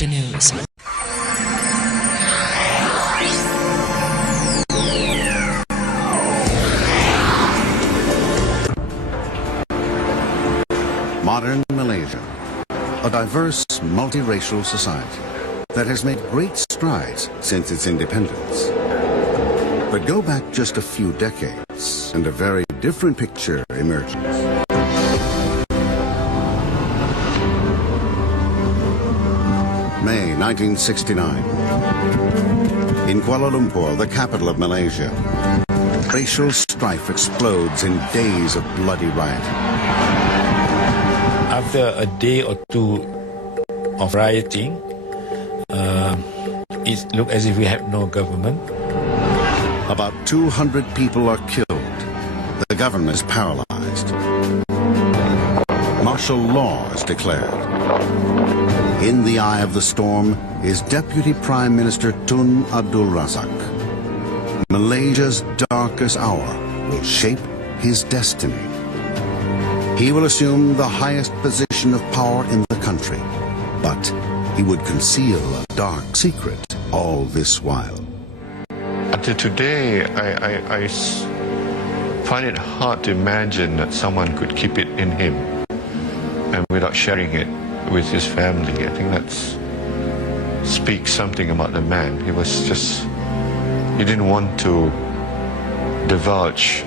Asia News. Modern Malaysia, a diverse, multiracial society that has made great strides since its independence. But go back just a few decades, and a very different picture emerges. May 1969. In Kuala Lumpur, the capital of Malaysia, racial strife explodes in days of bloody riot. After a day or two of rioting, it looked as if we had no government. About 200 people are killed. The government is paralyzed. Martial law is declared. In the eye of the storm is Deputy Prime Minister Tun Abdul Razak. Malaysia's darkest hour will shape his destiny. He will assume the highest position of power in the country, but he would conceal a dark secret all this while. Until today, I find it hard to imagine that someone could keep it in him and without sharing it with his family. I think that speaks something about the man. He didn't want to divulge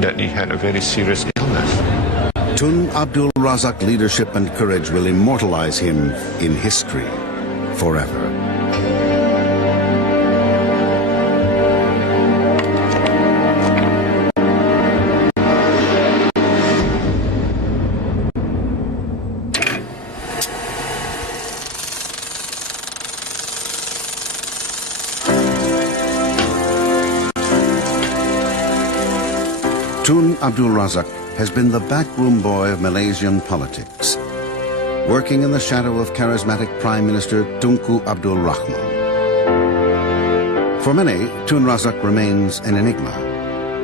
that he had a very serious illness. Tun Abdul Razak's leadership and courage will immortalize him in history forever. Tun Abdul Razak has been the backroom boy of Malaysian politics, working in the shadow of charismatic Prime Minister Tunku Abdul Rahman. For many, Tun Razak remains an enigma,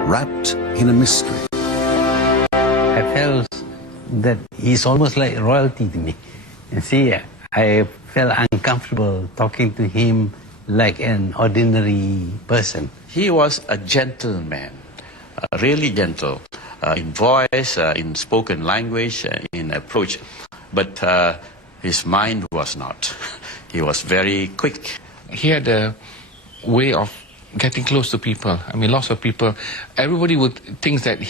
wrapped in a mystery. I felt that he's almost like royalty to me. You see, I felt uncomfortable talking to him like an ordinary person. He was a gentleman, really gentle. In voice, in spoken language, in approach. But his mind was not. He was very quick. He had a way of getting close to people. I mean, lots of people, everybody would think that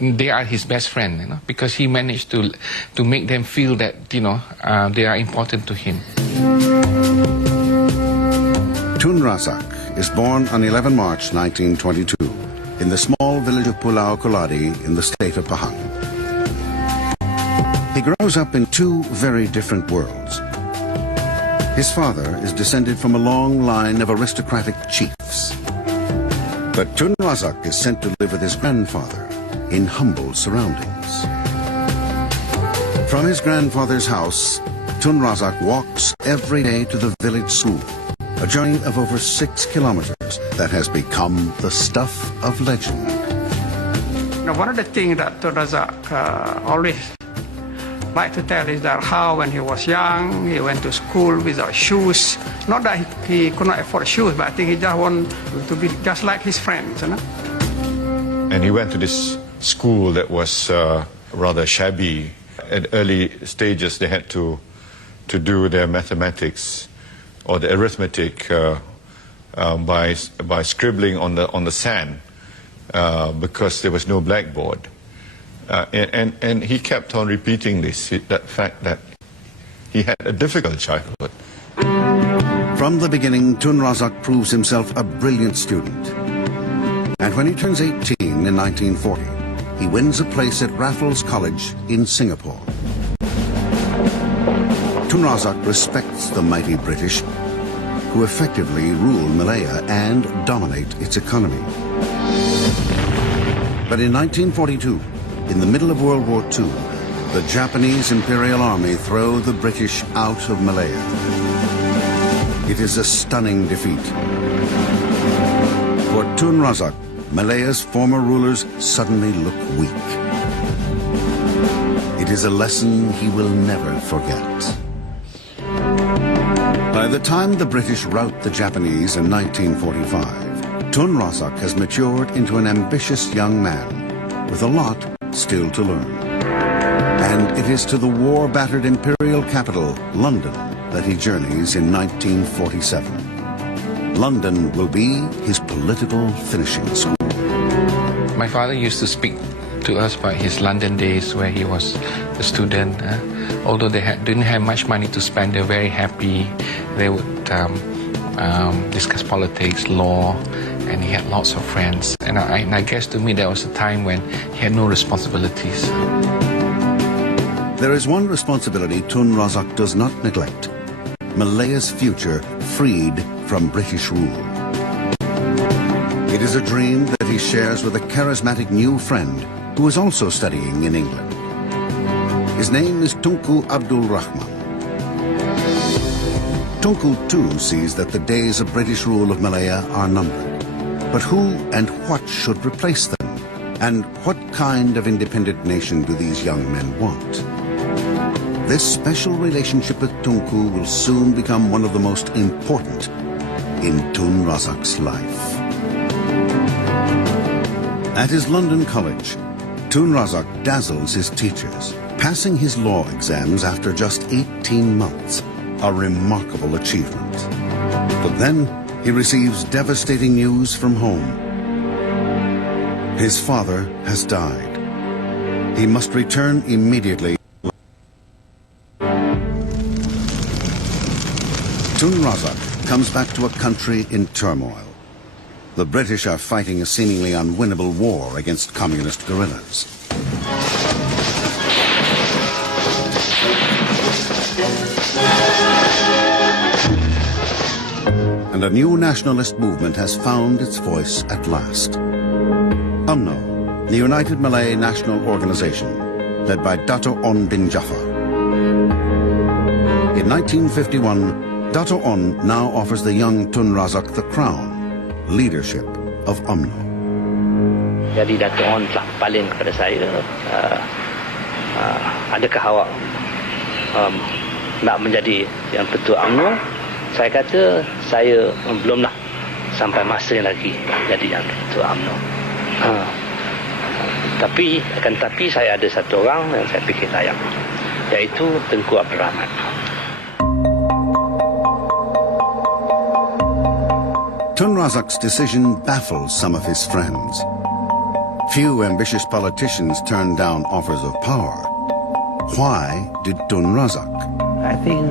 they are his best friend, you know, because he managed to make them feel that, you know, they are important to him. Tun Razak is born on 11 March 1922. In the small village of Pulau Koladi in the state of Pahang. He grows up in two very different worlds. His father is descended from a long line of aristocratic chiefs. But Tun Razak is sent to live with his grandfather in humble surroundings. From his grandfather's house, Tun Razak walks every day to the village school, a journey of over 6 kilometers that has become the stuff of legend. Now, one of the things that Tun Razak always liked to tell is that how when he was young, he went to school without shoes. Not that he could not afford shoes, but I think he just wanted to be just like his friends, you know? And he went to this school that was rather shabby. At early stages, they had to do their mathematics or the arithmetic by scribbling on the sand because there was no blackboard. And he kept on repeating that fact that he had a difficult childhood. From the beginning, Tun Razak proves himself a brilliant student. And when he turns 18 in 1940, he wins a place at Raffles College in Singapore. Tun Razak respects the mighty British, who effectively rule Malaya and dominate its economy. But in 1942, in the middle of World War II, the Japanese Imperial Army throw the British out of Malaya. It is a stunning defeat. For Tun Razak, Malaya's former rulers suddenly look weak. It is a lesson he will never forget. By the time the British rout the Japanese in 1945, Tun Razak has matured into an ambitious young man with a lot still to learn. And it is to the war-battered imperial capital, London, that he journeys in 1947. London will be his political finishing school. My father used to speak to us about his London days where he was a student. Although they didn't have much money to spend, they were very happy. They would discuss politics, law, and he had lots of friends. And I guess to me that was a time when he had no responsibilities. There is one responsibility Tun Razak does not neglect: Malaya's future freed from British rule. It is a dream that he shares with a charismatic new friend who is also studying in England. His name is Tunku Abdul Rahman. Tunku too sees that the days of British rule of Malaya are numbered. But who and what should replace them? And what kind of independent nation do these young men want? This special relationship with Tunku will soon become one of the most important in Tun Razak's life. At his London college, Tun Razak dazzles his teachers, passing his law exams after just 18 months, a remarkable achievement. But then he receives devastating news from home. His father has died. He must return immediately. Tun Razak comes back to a country in turmoil. The British are fighting a seemingly unwinnable war against communist guerrillas. And a new nationalist movement has found its voice at last. UMNO, the United Malay National Organization, led by Dato' On bin Jaafar. In 1951, Dato' On now offers the young Tun Razak the crown, leadership of UMNO. Jadi Dato' On telah paling kepada saya, adakah awak nak menjadi yang ketua UMNO? Saya kata saya belumlah sampai masa lagi jadi yang ketua UMNO. Tapi saya ada satu orang yang saya fikir layak, yaitu Tengku Abdul Rahman. Tun Razak's decision baffles some of his friends. Few ambitious politicians turn down offers of power. Why did Tun Razak? I think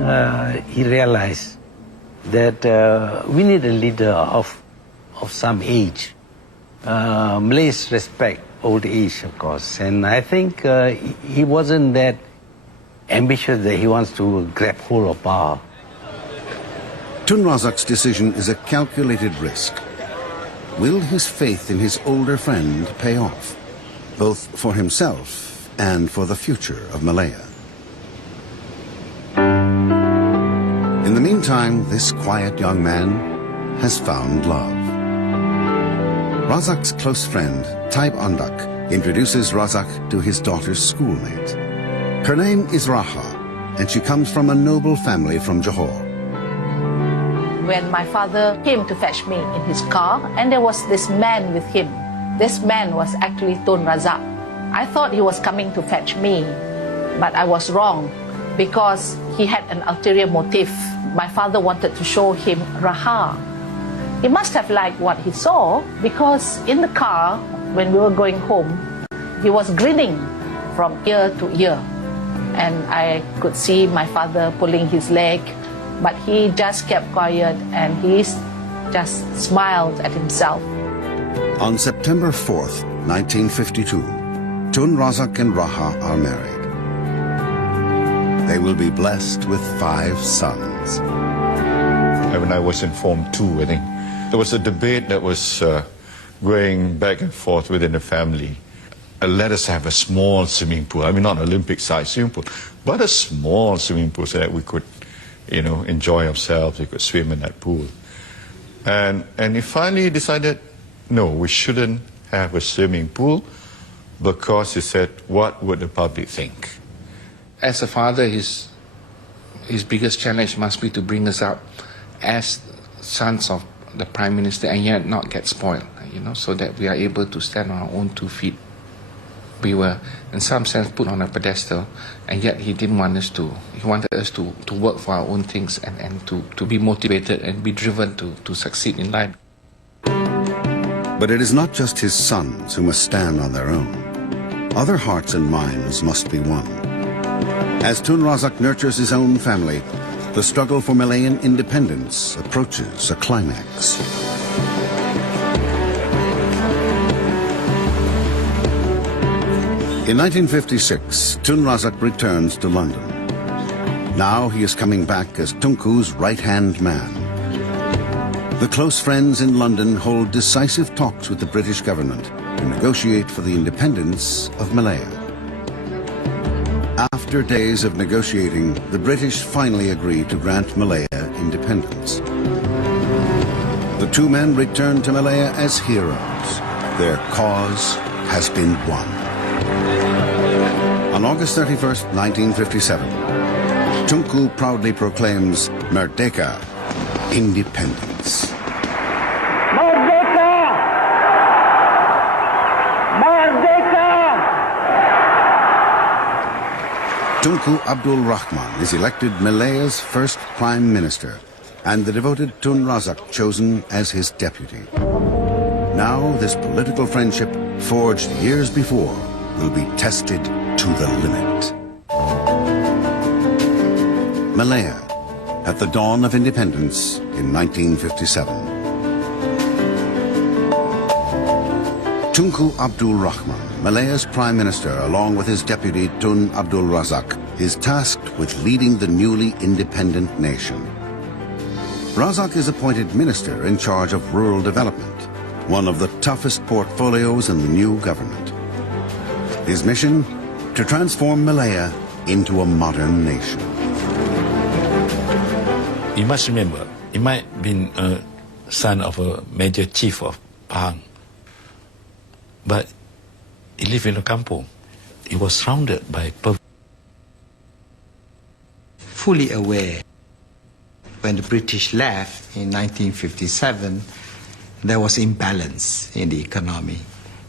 he realized that we need a leader of some age. Malays respect old age, of course, and I think he wasn't that ambitious that he wants to grab hold of power. Tun Razak's decision is a calculated risk. Will his faith in his older friend pay off, both for himself and for the future of Malaya? In the meantime, this quiet young man has found love. Razak's close friend, Taib Andak, introduces Razak to his daughter's schoolmate. Her name is Raha, and she comes from a noble family from Johor. When my father came to fetch me in his car, and there was this man with him. This man was actually Tun Razak. I thought he was coming to fetch me, but I was wrong because he had an ulterior motive. My father wanted to show him Raha. He must have liked what he saw because in the car, when we were going home, he was grinning from ear to ear. And I could see my father pulling his leg, but he just kept quiet and he just smiled at himself. On September 4th, 1952, Tun Razak and Raha are married. They will be blessed with 5 sons. When I was informed too, I think there was a debate that was going back and forth within the family. Let us have a small swimming pool. I mean, not an Olympic-sized swimming pool, but a small swimming pool so that we could, enjoy ourselves. We could swim in that pool. And he finally decided, no, we shouldn't have a swimming pool because he said, what would the public think? As a father, his his biggest challenge must be to bring us up as sons of the Prime Minister and yet not get spoiled, so that we are able to stand on our own 2 feet. We were, in some sense, put on a pedestal, and yet he didn't want us to. He wanted us to work for our own things and to be motivated and be driven to succeed in life. But it is not just his sons who must stand on their own. Other hearts and minds must be won. As Tun Razak nurtures his own family, the struggle for Malayan independence approaches a climax. In 1956, Tun Razak returns to London. Now he is coming back as Tunku's right-hand man. The close friends in London hold decisive talks with the British government to negotiate for the independence of Malaya. After days of negotiating, the British finally agree to grant Malaya independence. The 2 men return to Malaya as heroes. Their cause has been won. On August 31st, 1957, Tunku proudly proclaims Merdeka, independence. Merdeka! Merdeka! Tunku Abdul Rahman is elected Malaya's first Prime Minister and the devoted Tun Razak chosen as his deputy. Now this political friendship, forged years before, will be tested to the limit. Malaya, at the dawn of independence in 1957. Tunku Abdul Rahman, Malaya's Prime Minister, along with his deputy Tun Abdul Razak, is tasked with leading the newly independent nation. Razak is appointed minister in charge of rural development, one of the toughest portfolios in the new government. His mission? To transform Malaya into a modern nation. You must remember, he might have been a son of a major chief of Pahang, but he lived in a kampong. He was surrounded by fully aware when the British left in 1957, there was imbalance in the economy,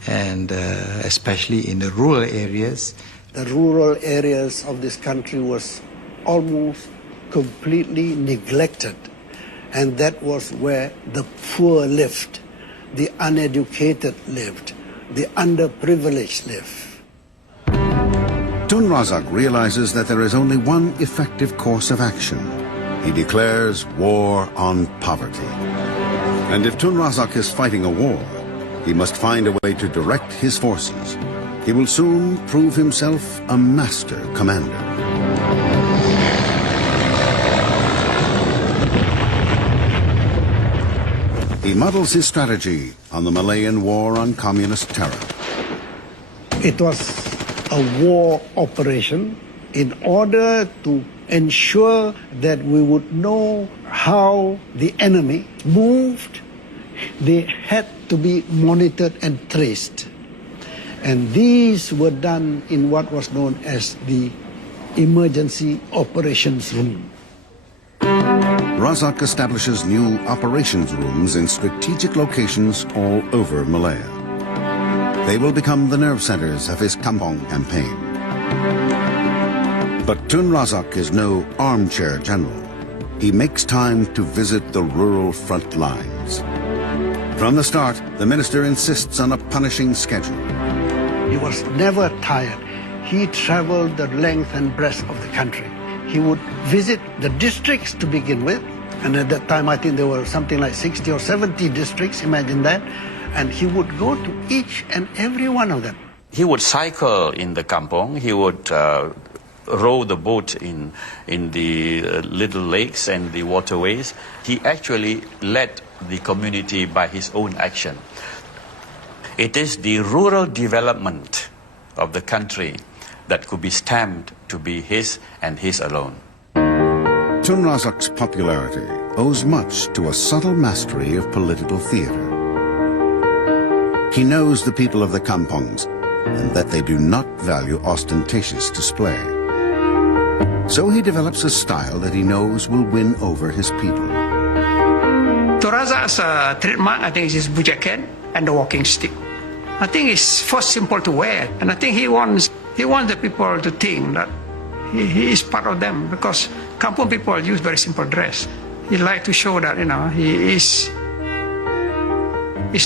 and especially in the rural areas. The rural areas of this country was almost completely neglected, and that was where the poor lived, the uneducated lived, the underprivileged lived. Tun Razak realizes that there is only one effective course of action. He declares war on poverty. And if Tun Razak is fighting a war, he must find a way to direct his forces. He will soon prove himself a master commander. He models his strategy on the Malayan War on Communist Terror. It was a war operation in order to ensure that we would know how the enemy moved. They had to be monitored and traced. And these were done in what was known as the Emergency Operations Room. Razak establishes new operations rooms in strategic locations all over Malaya. They will become the nerve centers of his Kampong campaign. But Tun Razak is no armchair general. He makes time to visit the rural front lines. From the start, the minister insists on a punishing schedule. He was never tired. He traveled the length and breadth of the country. He would visit the districts to begin with, and at that time I think there were something like 60 or 70 districts, imagine that, and he would go to each and every one of them. He would cycle in the kampong, he would row the boat in the little lakes and the waterways. He actually led the community by his own action. It is the rural development of the country that could be stamped to be his and his alone. Tun Razak's popularity owes much to a subtle mastery of political theater. He knows the people of the kampongs and that they do not value ostentatious display. So he develops a style that he knows will win over his people. Tun Razak's trademark, I think, is his blue jacket and the walking stick. I think it's first simple to wear, and I think he wants the people to think that he is part of them, because Kampung people use very simple dress. He like to show that, he is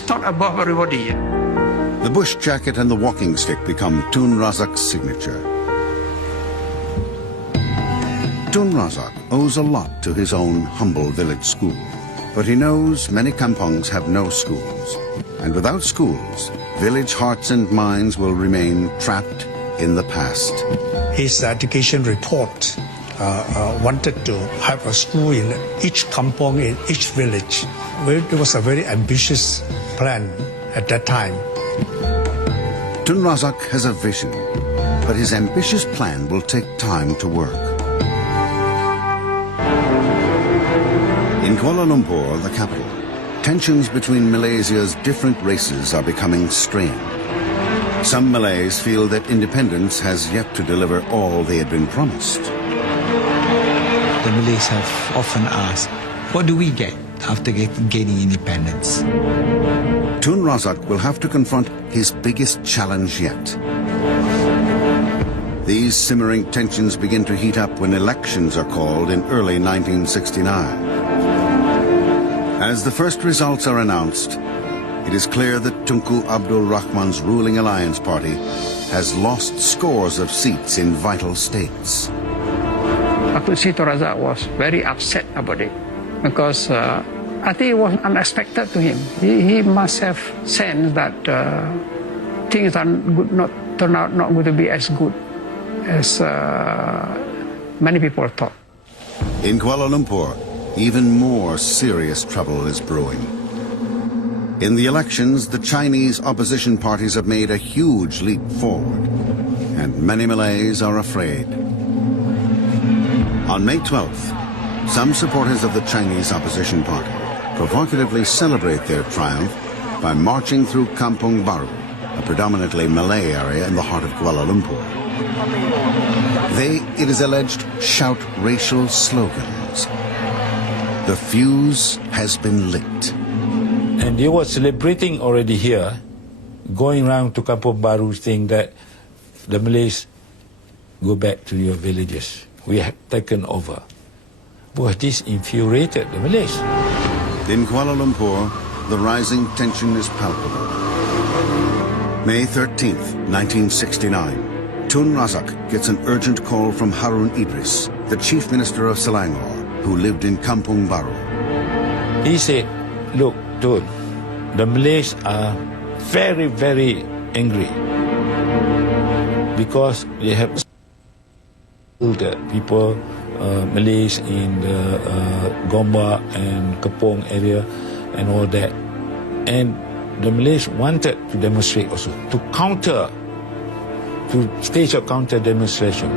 not above everybody. The bush jacket and the walking stick become Tun Razak's signature. Tun Razak owes a lot to his own humble village school, but he knows many kampongs have no schools, and without schools, village hearts and minds will remain trapped in the past. His education report wanted to have a school in each kampong, in each village. It was a very ambitious plan at that time. Tun Razak has a vision, but his ambitious plan will take time to work. In Kuala Lumpur, the capital, tensions between Malaysia's different races are becoming strained. Some Malays feel that independence has yet to deliver all they had been promised. The Malays have often asked, what do we get after gaining independence? Tun Razak will have to confront his biggest challenge yet. These simmering tensions begin to heat up when elections are called in early 1969. As the first results are announced, it is clear that Tunku Abdul Rahman's ruling alliance party has lost scores of seats in vital states. I could see Tun Razak was very upset about it, because I think it was unexpected to him. He must have sensed that things are turn out not going to be as good as many people thought. In Kuala Lumpur, even more serious trouble is brewing. In the elections, the Chinese opposition parties have made a huge leap forward, and many Malays are afraid. On May 12th, some supporters of the Chinese opposition party provocatively celebrate their triumph by marching through Kampung Baru, a predominantly Malay area in the heart of Kuala Lumpur. They, it is alleged, shout racial slogans. The fuse has been lit. And they were celebrating already here, going around to Kampung Baru saying that the Malays go back to your villages. We have taken over. Boy, this infuriated the Malays. In Kuala Lumpur, the rising tension is palpable. May 13th, 1969, Tun Razak gets an urgent call from Harun Idris, the chief minister of Selangor, who lived in Kampung Baru. He said, look, Tun, the Malays are very, very angry because they have the people, Malays in the Gombak and Kepong area and all that. And the Malays wanted to demonstrate also, to stage a counter demonstration.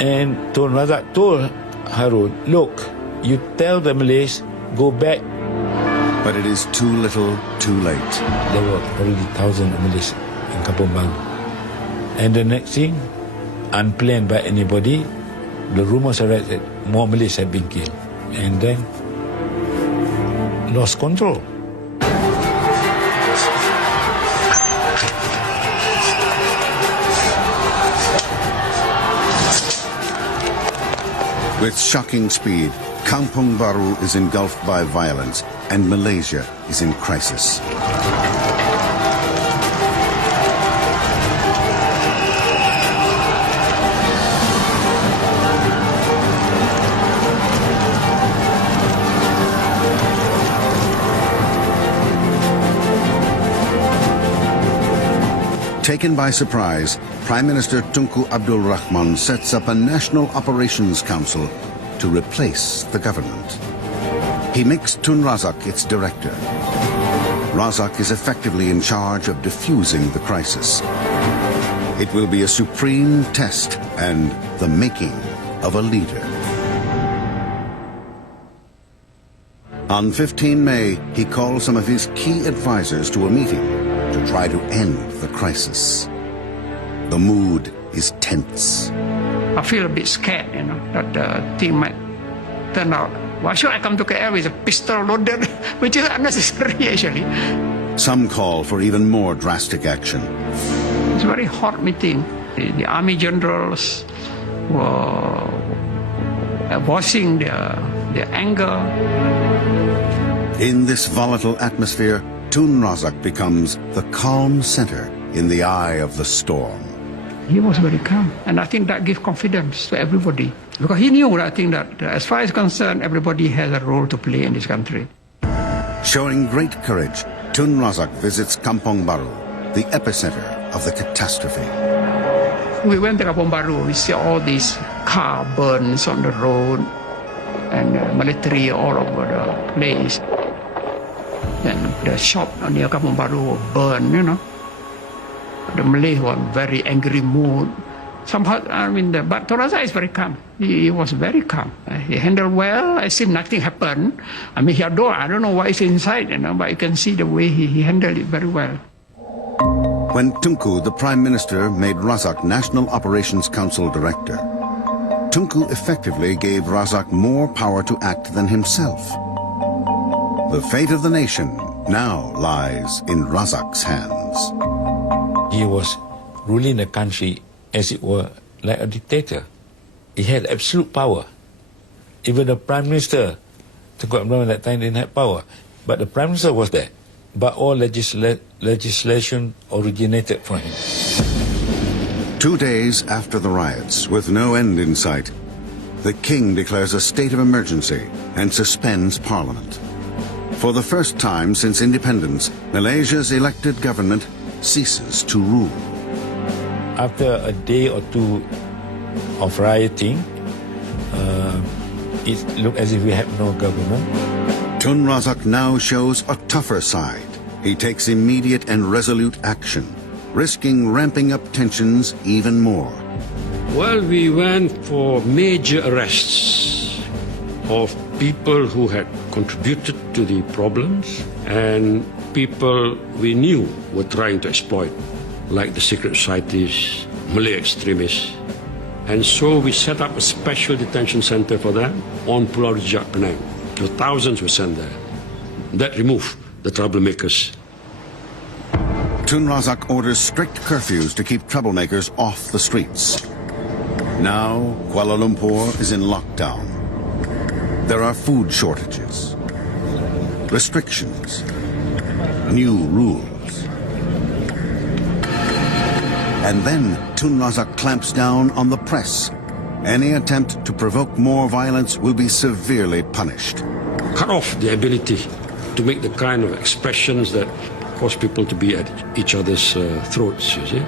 And Tun Razak told Harun, look, you tell the Malays, go back. But it is too little, too late. There were already thousands of Malays in Kampung Baru. And the next thing, unplanned by anybody, the rumors are that more Malays had been killed. And then, lost control. With shocking speed, Kampung Baru is engulfed by violence, and Malaysia is in crisis. Taken by surprise, Prime Minister Tunku Abdul Rahman sets up a National Operations Council to replace the government. He makes Tun Razak its director. Razak is effectively in charge of diffusing the crisis. It will be a supreme test and the making of a leader. On 15 May, he calls some of his key advisors to a meeting to try to end the crisis. The mood is tense. I feel a bit scared, that the thing might turn out. Why should I come to KL with a pistol loaded, which is unnecessary actually. Some call for even more drastic action. It's a very hot meeting. The army generals were voicing their anger. In this volatile atmosphere, Tun Razak becomes the calm center in the eye of the storm. He was very calm, and I think that gives confidence to everybody. Because he knew, I think, that as far as concerned, everybody has a role to play in this country. Showing great courage, Tun Razak visits Kampong Baru, the epicenter of the catastrophe. We went to Kampong Baru, we see all these car burns on the road, and military all over the place. Then the shop near Kampong Baru were burned, The Malays were in very angry mood. Somehow, but Tun Razak is very calm. He was very calm. He handled well. I see nothing happened. I don't know what is inside, but you can see the way he handled it very well. When Tunku, the Prime Minister, made Razak National Operations Council Director, Tunku effectively gave Razak more power to act than himself. The fate of the nation now lies in Razak's hands. He was ruling the country as it were like a dictator. He had absolute power. Even the Prime Minister, Tunku Abdul Rahman at that time didn't have power. But the Prime Minister was there. But all legislation originated from him. 2 days after the riots, with no end in sight, the king declares a state of emergency and suspends parliament. For the first time since independence, Malaysia's elected government ceases to rule. After a day or two of rioting, it looked as if we had no government. Tun Razak now shows a tougher side. He takes immediate and resolute action, risking ramping up tensions even more. Well, we went for major arrests of people who had contributed to the problems and people we knew were trying to exploit, like the secret societies, Malay extremists. And so we set up a special detention center for them on Pulau Rejak, Penang. So thousands were sent there. That removed the troublemakers. Tun Razak orders strict curfews to keep troublemakers off the streets. Now, Kuala Lumpur is in lockdown. There are food shortages, restrictions, new rules. And then Tun Razak clamps down on the press. Any attempt to provoke more violence will be severely punished. Cut off the ability to make the kind of expressions that cause people to be at each other's throats, you see.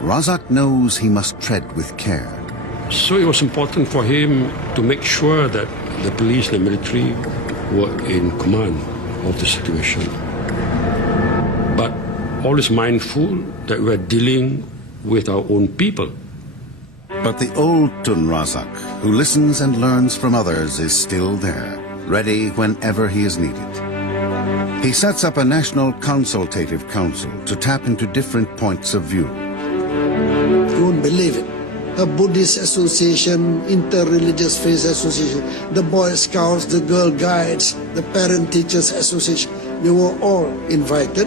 Razak knows he must tread with care. So it was important for him to make sure that the police and the military were in command of the situation. But always mindful that we're dealing with our own people. But the old Tun Razak, who listens and learns from others, is still there, ready whenever he is needed. He sets up a national consultative council to tap into different points of view. You won't believe it. A Buddhist association, inter-religious faith association, the Boy Scouts, the Girl Guides, the Parent Teachers Association, they were all invited.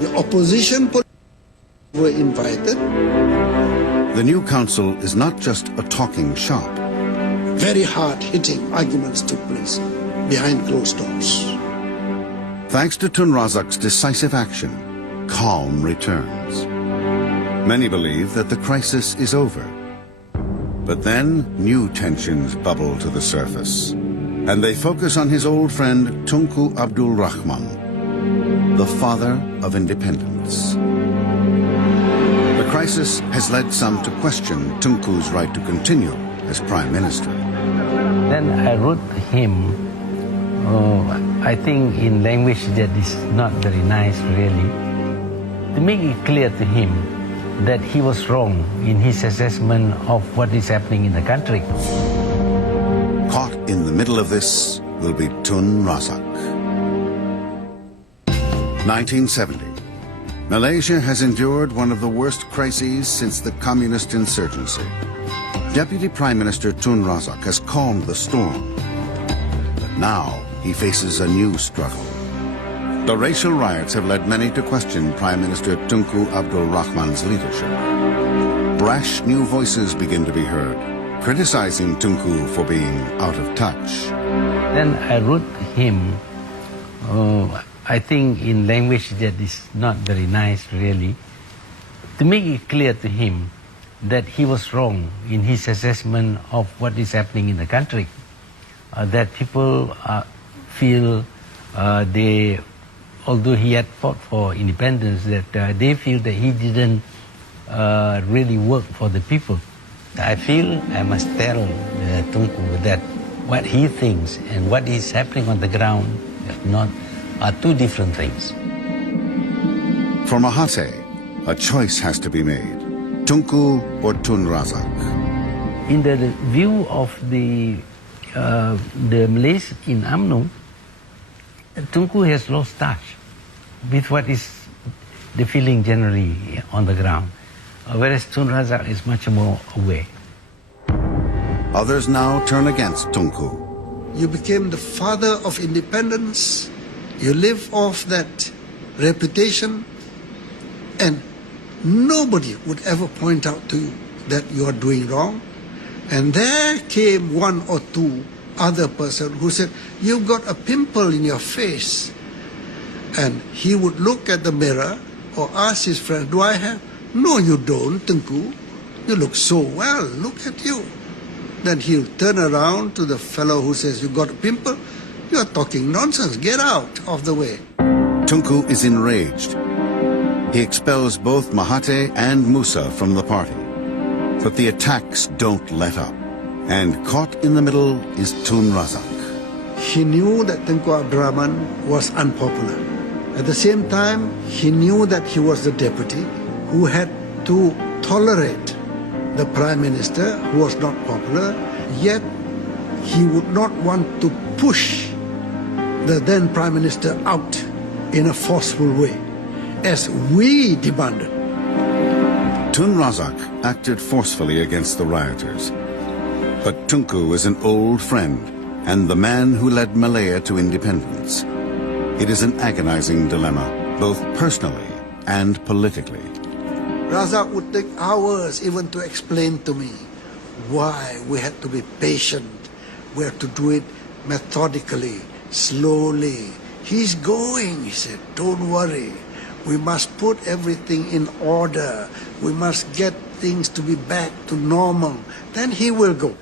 The opposition were invited. The new council is not just a talking shop. Very hard-hitting arguments took place behind closed doors. Thanks to Tun Razak's decisive action, calm returns. Many believe that the crisis is over. But then new tensions bubble to the surface, and they focus on his old friend Tunku Abdul Rahman, the father of independence. The crisis has led some to question Tunku's right to continue as Prime Minister. Then I wrote to him, I think in language that is not very nice really, to make it clear to him that he was wrong in his assessment of what is happening in the country. Caught in the middle of this will be Tun Razak. 1970. Malaysia has endured one of the worst crises since the communist insurgency. Deputy Prime Minister Tun Razak has calmed the storm, but now he faces a new struggle. The racial riots have led many to question Prime Minister Tunku Abdul Rahman's leadership. Brash new voices begin to be heard, criticizing Tunku for being out of touch. Then I wrote to him, I think in language that is not very nice really, to make it clear to him that he was wrong in his assessment of what is happening in the country. That people feel although he had fought for independence, that they feel that he didn't really work for the people. I feel I must tell Tunku that what he thinks and what is happening on the ground are two different things. For Mahathir, a choice has to be made. Tunku or Tun Razak? In the view of the Malays in UMNO, Tunku has lost touch with what is the feeling generally on the ground, whereas Tun Razak is much more aware. Others now turn against Tunku. You became the father of independence. You live off that reputation, and nobody would ever point out to you that you are doing wrong. And there came one or two other person who said, you've got a pimple in your face. And he would look at the mirror or ask his friend, do I have? No, you don't, Tunku. You look so well, look at you. Then he'll turn around to the fellow who says, you got a pimple? You're talking nonsense, get out of the way. Tunku is enraged. He expels both Mahathir and Musa from the party. But the attacks don't let up. And caught in the middle is Tun Razak. He knew that Tunku Abdul Rahman was unpopular. At the same time, he knew that he was the deputy who had to tolerate the prime minister who was not popular, yet he would not want to push the then prime minister out in a forceful way, as we demanded. Tun Razak acted forcefully against the rioters. But Tunku is an old friend and the man who led Malaya to independence. It is an agonizing dilemma, both personally and politically. Razak would take hours even to explain to me why we had to be patient. We had to do it methodically, slowly. He's going, he said, don't worry. We must put everything in order. We must get things to be back to normal. Then he will go.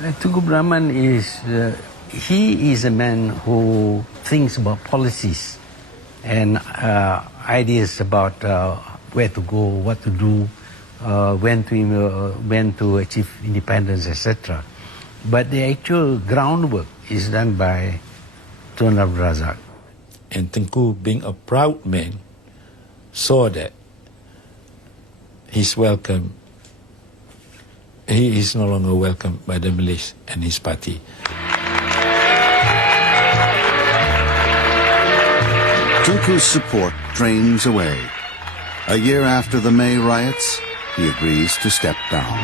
Tunku Abdul Rahman he is a man who thinks about policies and ideas about where to go, what to do, when to achieve independence, etc. But the actual groundwork is done by Tun Abdul Razak. And Tunku, being a proud man, saw that he's welcome. He is no longer welcome by the Malays and his party. Tunku's support drains away. A year after the May riots, he agrees to step down.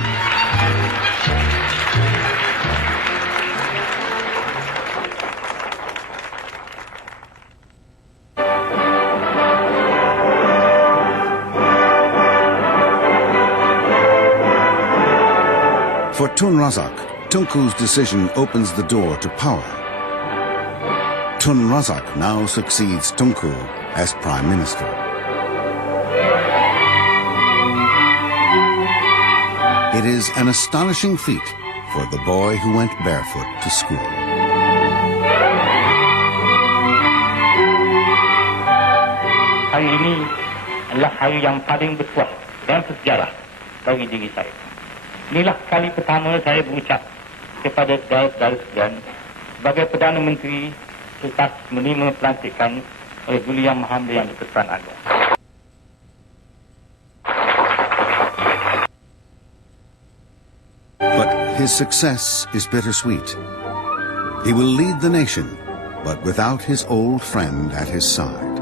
For Tun Razak, Tunku's decision opens the door to power. Tun Razak now succeeds Tunku as Prime Minister. It is an astonishing feat for the boy who went barefoot to school. Hari ini adalah hari yang paling bertuah dalam sejarah bagi diri saya. Inilah kali pertama saya berucap kepada saudara-saudara sekalian sebagai Perdana Menteri selepas menerima pelantikan oleh Duli Yang Maha Mulia Yang di-Pertuan Agong. But his success is bittersweet. He will lead the nation, but without his old friend at his side.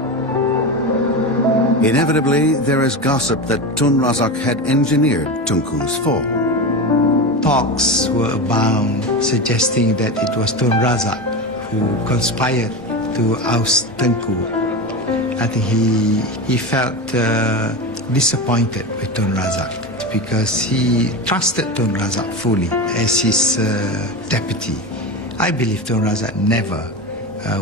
Inevitably, there is gossip that Tun Razak had engineered Tunku's fall. Talks were abound suggesting that it was Tun Razak who conspired to oust Tengku. I think he felt disappointed with Tun Razak because he trusted Tun Razak fully as his deputy. I believe Tun Razak never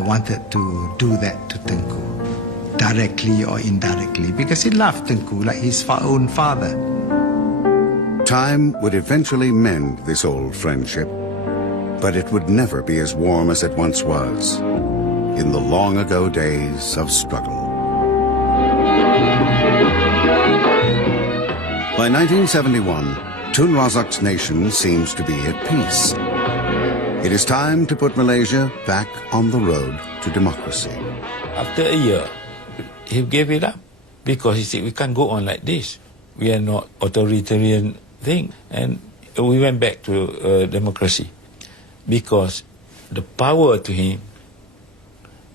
wanted to do that to Tengku, directly or indirectly, because he loved Tengku like his own father. Time would eventually mend this old friendship, but it would never be as warm as it once was in the long ago days of struggle. By 1971, Tun Razak's nation seems to be at peace. It is time to put Malaysia back on the road to democracy. After a year, he gave it up because he said, we can't go on like this. We are not authoritarian thing. And we went back to democracy because the power to him,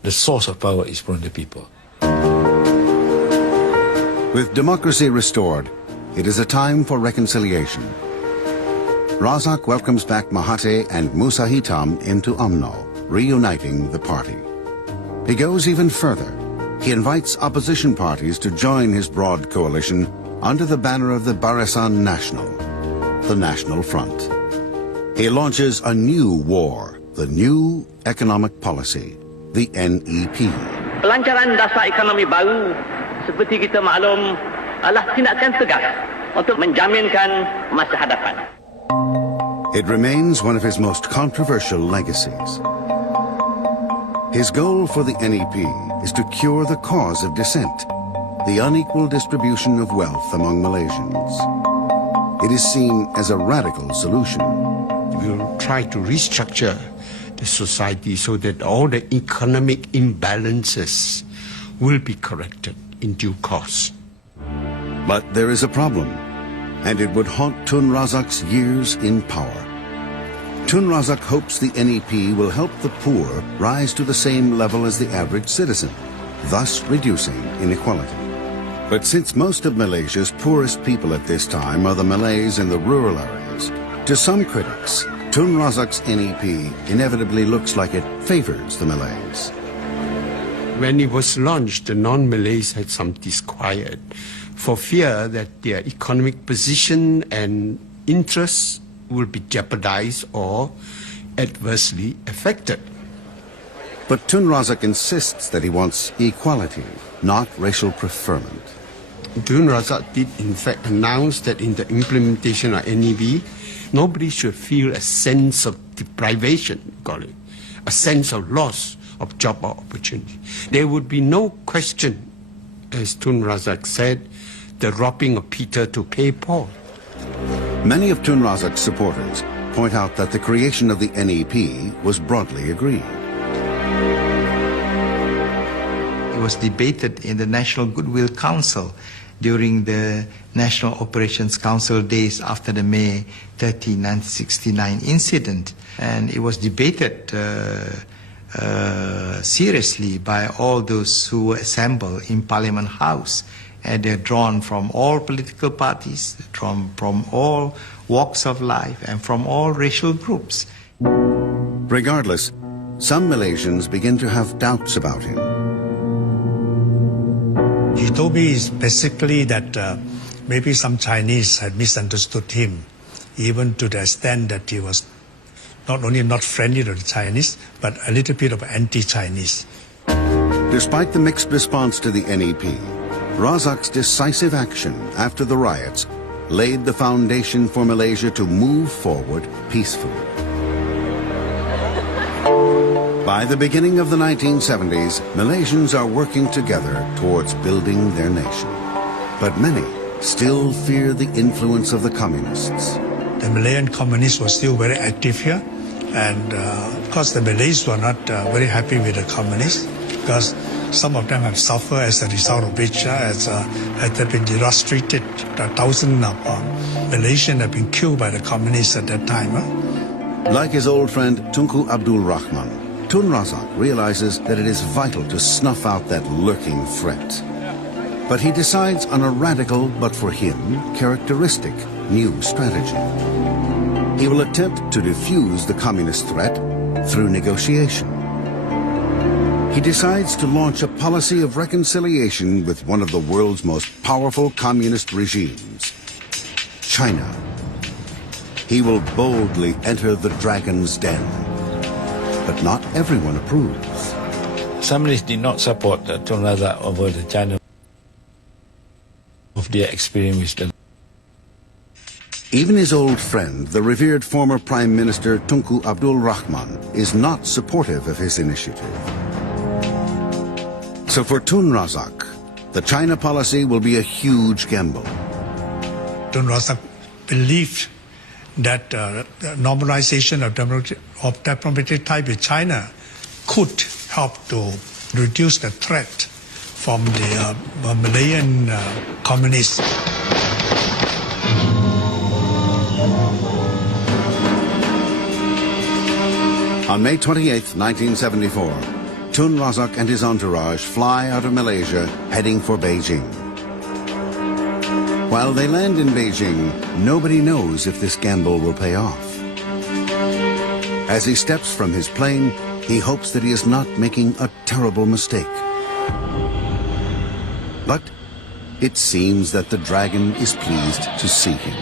the source of power is from the people. With democracy restored, it is a time for reconciliation. Razak welcomes back Mahathir and Musa Hitam into UMNO, reuniting the party. He goes even further. He invites opposition parties to join his broad coalition under the banner of the Barisan Nasional, the National Front. He launches a new war, the new economic policy, the NEP. Pelancaran dasar ekonomi baru seperti kita maklum adalah tindakan tegas untuk menjaminkan masa hadapan. It remains one of his most controversial legacies. His goal for the NEP is to cure the cause of dissent, the unequal distribution of wealth among Malaysians. It is seen as a radical solution. We'll try to restructure the society so that all the economic imbalances will be corrected in due course. But there is a problem, and it would haunt Tun Razak's years in power. Tun Razak hopes the NEP will help the poor rise to the same level as the average citizen, thus reducing inequality. But since most of Malaysia's poorest people at this time are the Malays in the rural areas, to some critics, Tun Razak's NEP inevitably looks like it favors the Malays. When it was launched, the non-Malays had some disquiet for fear that their economic position and interests will be jeopardized or adversely affected. But Tun Razak insists that he wants equality, not racial preferment. Tun Razak did in fact announce that in the implementation of NEP, nobody should feel a sense of deprivation, call it, a sense of loss of job or opportunity. There would be no question, as Tun Razak said, the robbing of Peter to pay Paul. Many of Tun Razak's supporters point out that the creation of the NEP was broadly agreed. It was debated in the National Goodwill Council during the National Operations Council days after the May 13, 1969 incident. And it was debated seriously by all those who were assembled in Parliament House. And they're drawn from all political parties, from all walks of life, and from all racial groups. Regardless, some Malaysians begin to have doubts about him. He told me basically that maybe some Chinese had misunderstood him, even to the extent that he was not only not friendly to the Chinese, but a little bit of anti-Chinese. Despite the mixed response to the NEP, Razak's decisive action after the riots laid the foundation for Malaysia to move forward peacefully. By the beginning of the 1970s, Malaysians are working together towards building their nation. But many still fear the influence of the communists. The Malayan communists were still very active here, and of course the Malays were not very happy with the communists, because some of them have suffered as a result of which had been illustrated. Thousands of Malaysians have been killed by the communists at that time. Like his old friend Tunku Abdul Rahman, Tun Razak realizes that it is vital to snuff out that lurking threat. But he decides on a radical, but for him, characteristic, new strategy. He will attempt to defuse the communist threat through negotiation. He decides to launch a policy of reconciliation with one of the world's most powerful communist regimes, China. He will boldly enter the dragon's den. But not everyone approves. Some did not support Tun Razak over the China of their experience with them. Even his old friend, the revered former Prime Minister Tunku Abdul Rahman, is not supportive of his initiative. So for Tun Razak, the China policy will be a huge gamble. Tun Razak believed that normalization of diplomatic ties with China could help to reduce the threat from the Malayan communists. On May 28, 1974, Tun Razak and his entourage fly out of Malaysia, heading for Beijing. While they land in Beijing, nobody knows if this gamble will pay off. As he steps from his plane, he hopes that he is not making a terrible mistake. But it seems that the dragon is pleased to see him.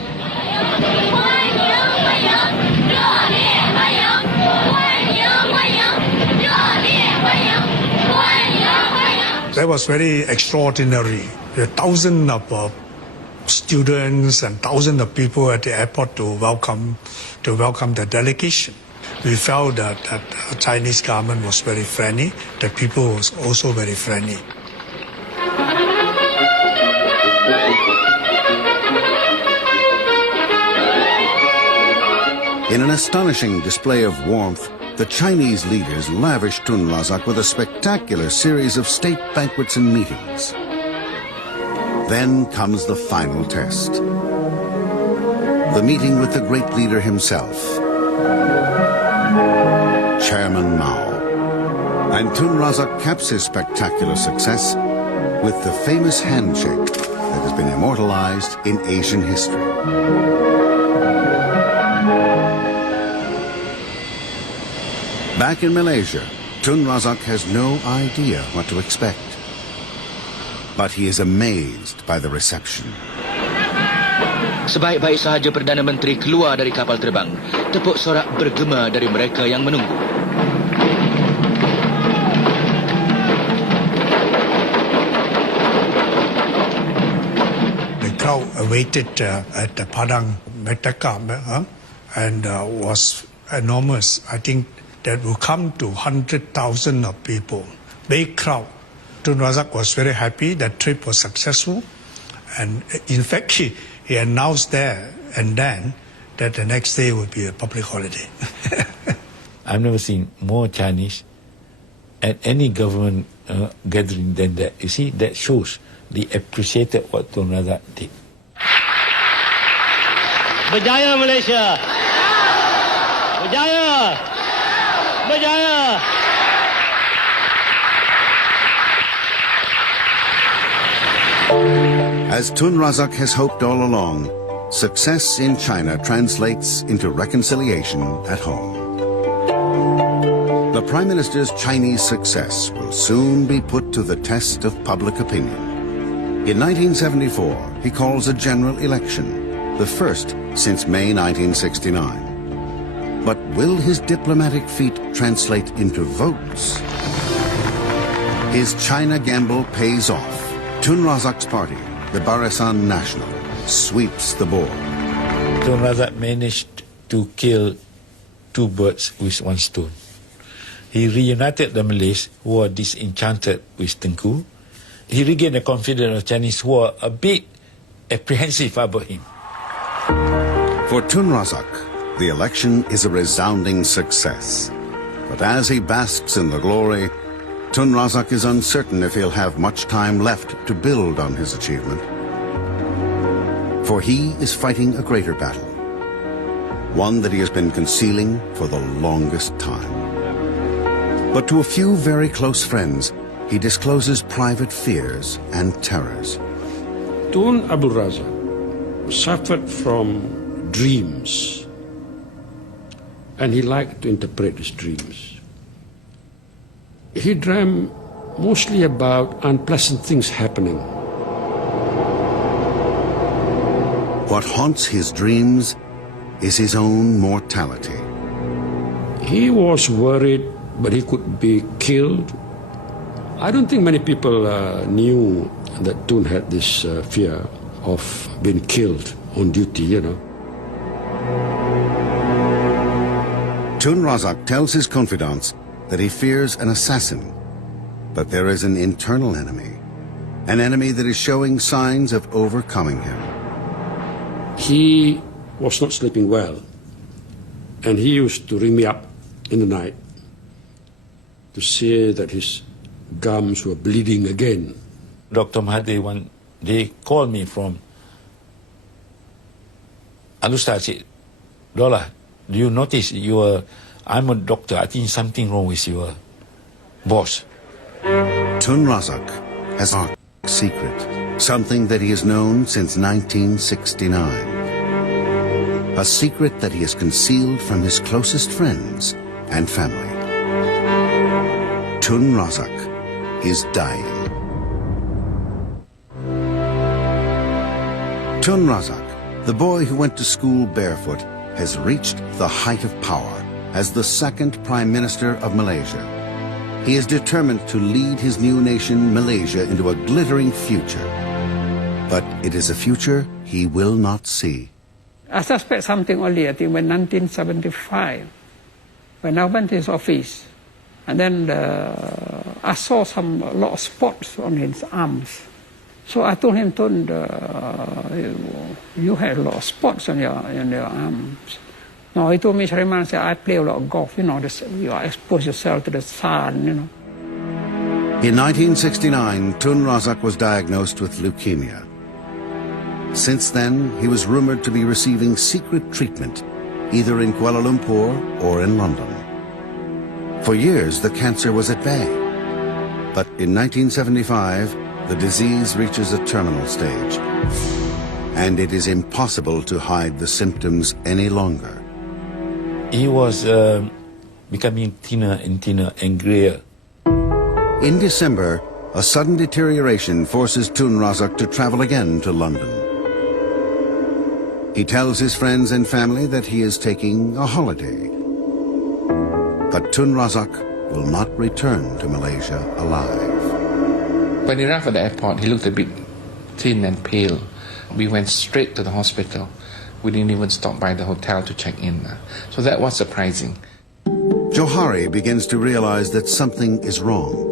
That was very extraordinary. There were thousands of students and thousands of people at the airport to welcome the delegation. We felt that the Chinese government was very friendly, the people was also very friendly. In an astonishing display of warmth, the Chinese leaders lavished Tun Razak with a spectacular series of state banquets and meetings. Then comes the final test. The meeting with the great leader himself, Chairman Mao. And Tun Razak caps his spectacular success with the famous handshake that has been immortalized in Asian history. Back in Malaysia, Tun Razak has no idea what to expect. But he is amazed by the reception. Sebaik-baik sahaja Perdana Menteri keluar dari kapal terbang, tepuk sorak bergema dari mereka yang menunggu. The crowd awaited at the Padang Merdeka and was enormous. I think that will come to 100,000 of people. Big crowd. Tun Razak was very happy that trip was successful. And in fact, he announced there and then that the next day would be a public holiday. I've never seen more Chinese at any government gathering than that. You see, that shows they appreciated what Tun Razak did. Berjaya Malaysia! Berjaya! Berjaya! As Tun Razak has hoped all along, success in China translates into reconciliation at home. The Prime Minister's Chinese success will soon be put to the test of public opinion. In 1974, he calls a general election, the first since May 1969. But will his diplomatic feat translate into votes? His China gamble pays off. Tun Razak's party, the Barisan Nasional, sweeps the board. Tun Razak managed to kill two birds with one stone. He reunited the Malays who were disenchanted with Tengku. He regained the confidence of Chinese who were a bit apprehensive about him. For Tun Razak, the election is a resounding success. But as he basks in the glory, Tun Razak is uncertain if he'll have much time left to build on his achievement. For he is fighting a greater battle, one that he has been concealing for the longest time. But to a few very close friends, he discloses private fears and terrors. Tun Abdul Razak suffered from dreams, and he liked to interpret his dreams. He dreamt mostly about unpleasant things happening. What haunts his dreams is his own mortality. He was worried, but he could be killed. I don't think many people knew that Tun had this fear of being killed on duty, you know. Tun Razak tells his confidants that he fears an assassin, but there is an internal enemy that is showing signs of overcoming him. He was not sleeping well, and he used to ring me up in the night to say that his gums were bleeding again. Dr. Mahathir, one day called me from Alustar, said, Dola, do you notice I'm a doctor, I think something wrong with your boss. Tun Razak has a secret, something that he has known since 1969. A secret that he has concealed from his closest friends and family. Tun Razak is dying. Tun Razak, the boy who went to school barefoot, has reached the height of power as the second Prime Minister of Malaysia. He is determined to lead his new nation, Malaysia, into a glittering future. But it is a future he will not see. I suspect something only, I think, when 1975, when I went to his office, and then I saw a lot of spots on his arms. So I told him, Tun, you had a lot of spots on your arms. No, he told me, Shariman, said, I play a lot of golf, you know, you expose yourself to the sun, you know. In 1969, Tun Razak was diagnosed with leukemia. Since then, he was rumored to be receiving secret treatment, either in Kuala Lumpur or in London. For years, the cancer was at bay. But in 1975, the disease reaches a terminal stage, and it is impossible to hide the symptoms any longer. He was becoming thinner and thinner and grayer. In December, a sudden deterioration forces Tun Razak to travel again to London. He tells his friends and family that he is taking a holiday. But Tun Razak will not return to Malaysia alive. When he arrived at the airport, he looked a bit thin and pale. We went straight to the hospital. We didn't even stop by the hotel to check in. So that was surprising. Johari begins to realize that something is wrong.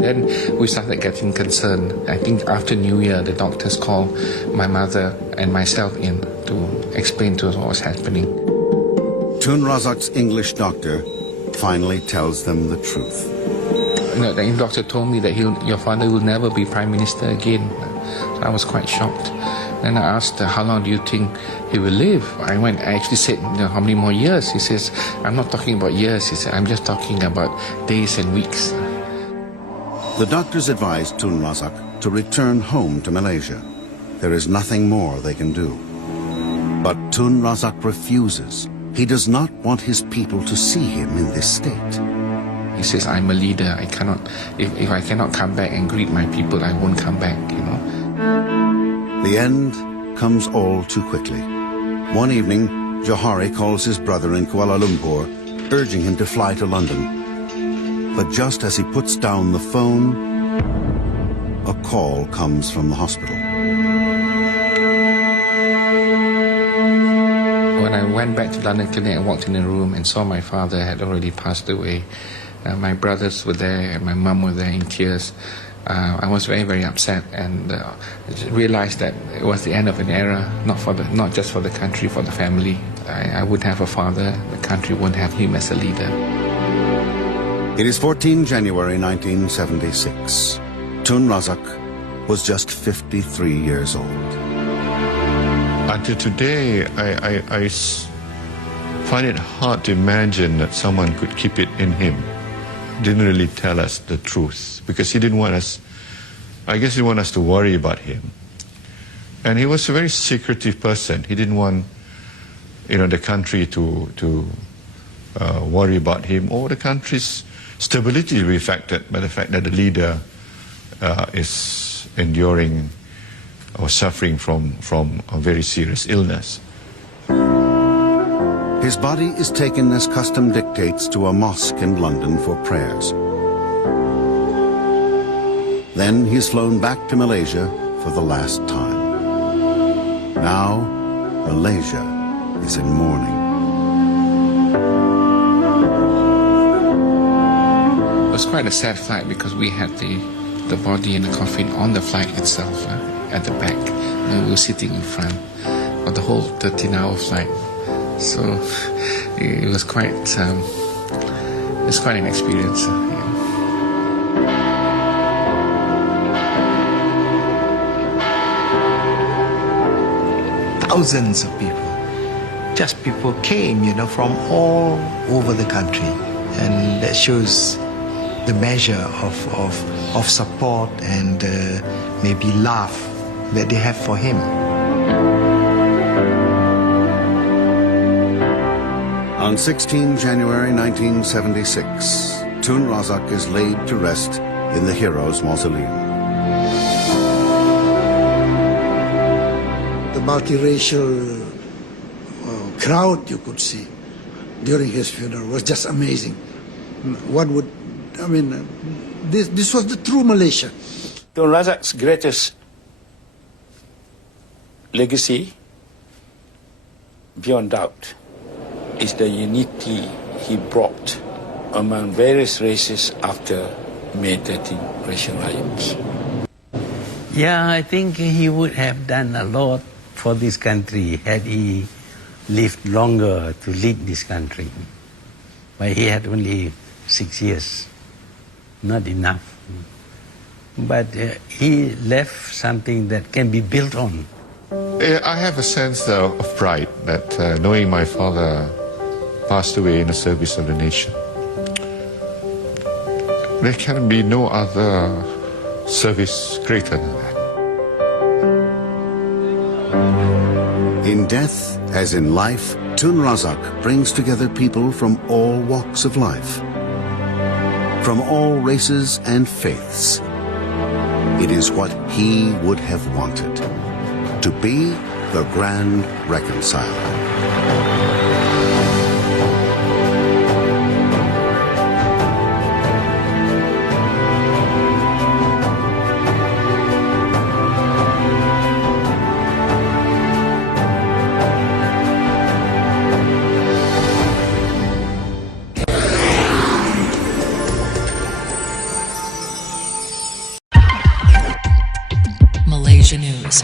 Then we started getting concerned. I think after New Year, the doctors called my mother and myself in to explain to us what was happening. Tun Razak's English doctor finally tells them the truth. The doctor told me that your father will never be Prime Minister again. So I was quite shocked. Then I asked, how long do you think he will live? I actually said, how many more years? He says, I'm not talking about years. He said, I'm just talking about days and weeks. The doctors advised Tun Razak to return home to Malaysia. There is nothing more they can do. But Tun Razak refuses. He does not want his people to see him in this state. He says, I'm a leader. I cannot, if I cannot come back and greet my people, I won't come back, you know. The end comes all too quickly. One evening, Johari calls his brother in Kuala Lumpur, urging him to fly to London. But just as he puts down the phone, a call comes from the hospital. When I went back to London Clinic, I walked in the room and saw my father had already passed away. My brothers were there, and my mum were there in tears. I was very, very upset and realized that it was the end of an era, not just for the country, for the family. I wouldn't have a father, the country wouldn't have him as a leader. It is 14 January 1976. Tun Razak was just 53 years old. Until today, I find it hard to imagine that someone could keep it in him didn't really tell us the truth because he didn't want us, I guess he didn't want us to worry about him. And he was a very secretive person. He didn't want, the country to worry about him or the country's stability to be affected by the fact that the leader is enduring or suffering from a very serious illness. His body is taken as custom dictates to a mosque in London for prayers. Then he's flown back to Malaysia for the last time. Now, Malaysia is in mourning. It was quite a sad flight because we had the body in the coffin on the flight itself, at the back. And we were sitting in front of the whole 13-hour flight. So it was quite an experience. Thousands of people came, from all over the country, and that shows the measure of support and maybe love that they have for him. On 16 January 1976, Tun Razak is laid to rest in the Heroes' Mausoleum. The multiracial crowd you could see during his funeral was just amazing. This was the true Malaysia. Tun Razak's greatest legacy, beyond doubt, is the unity he brought among various races after May 13 racial riots. Yeah, I think he would have done a lot for this country had he lived longer to lead this country. But he had only 6 years, not enough. But he left something that can be built on. I have a sense of pride that knowing my father passed away in the service of the nation. There can be no other service greater than that. In death, as in life, Tun Razak brings together people from all walks of life, from all races and faiths. It is what he would have wanted, to be the grand reconciler. Malaysia News.